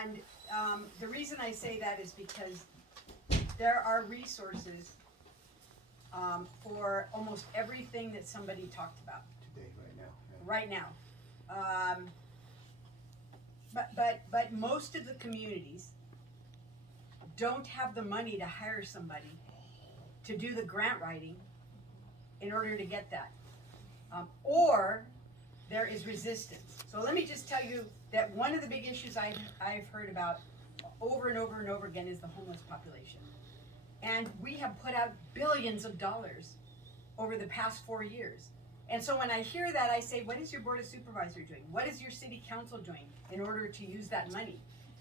And the reason I say that is because there are resources for almost everything that somebody talked about Today, right now. Yeah. right now. But most of the communities don't have the money to hire somebody to do the grant writing in order to get that. Or there is resistance. So let me just tell you that one of the big issues I've heard about over and over and over again is the homeless population. And we have put out billions of dollars over the past 4 years. And so when I hear that, I say, what is your board of supervisor doing? What is your city council doing in order to use that money?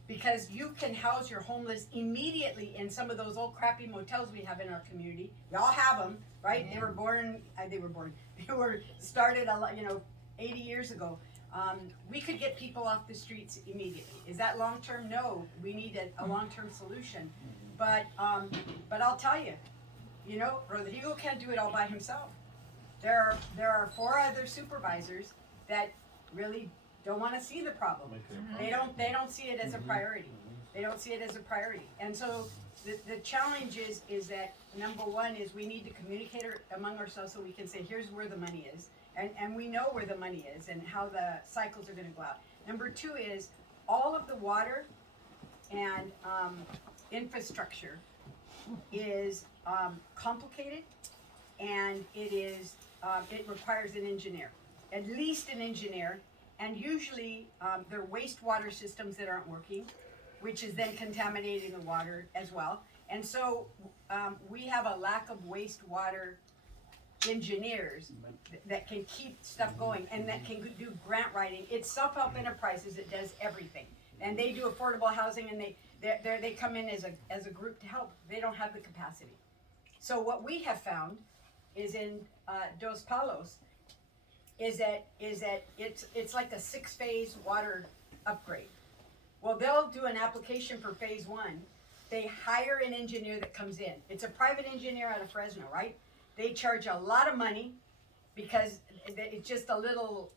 Because you can house your homeless immediately in some of those old crappy motels we have in our community. Y'all have them, right? Mm-hmm. They were started 80 years ago. We could get people off the streets immediately. Is that long term? No, we need a long term solution. But I'll tell you, Rodrigo can't do it all by himself. There are 4 other supervisors that really don't want to see the problem. They don't see it as a priority. They don't see it as a priority. And so the challenge is that number one is we need to communicate among ourselves so we can say here's where the money is. And we know where the money is and how the cycles are going to go out. Number 2 is all of the water and infrastructure is complicated, and it requires an engineer, at least an engineer, and usually there are wastewater systems that aren't working, which is then contaminating the water as well. And so we have a lack of wastewater engineers that can keep stuff going and that can do grant writing. It's self-help enterprises that does everything, and they do affordable housing, and they come in as a group to help. They don't have the capacity. So what we have found is in Dos Palos is that it's like a 6-phase water upgrade. Well, they'll do an application for phase 1. They hire an engineer that comes in. It's a private engineer out of Fresno, right? They charge a lot of money because it's just a little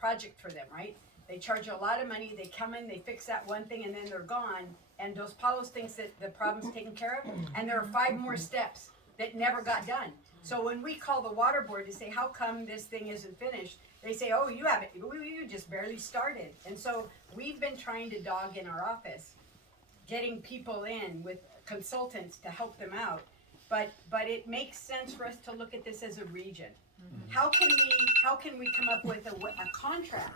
project for them, right? They charge a lot of money. They come in, they fix that one thing, and then they're gone. And Dos Palos thinks that the problem's taken care of, and there are 5 more steps that never got done. So when we call the water board to say, how come this thing isn't finished? They say, oh, you haven't, you just barely started. And so we've been trying to dog in our office, getting people in with consultants to help them out. But it makes sense for us to look at this as a region. Mm-hmm. How can we come up with a contract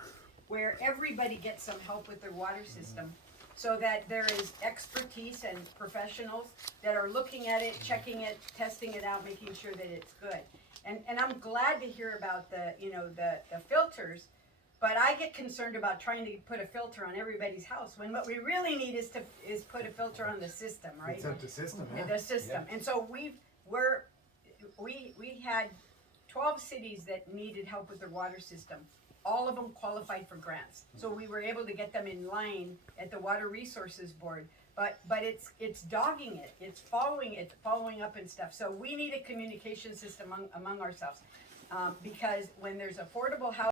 where everybody gets some help with their water system, so that there is expertise and professionals that are looking at it, checking it, testing it out, making sure that it's good. And I'm glad to hear about the filters, but I get concerned about trying to put a filter on everybody's house when what we really need is put a filter on the system, right? It's up to system, yeah. The system. Yeah. And so we had 12 cities that needed help with their water system. All of them qualified for grants. So we were able to get them in line at the Water Resources Board. But it's dogging it. It's following up and stuff. So we need a communication system among ourselves. Because when there's affordable housing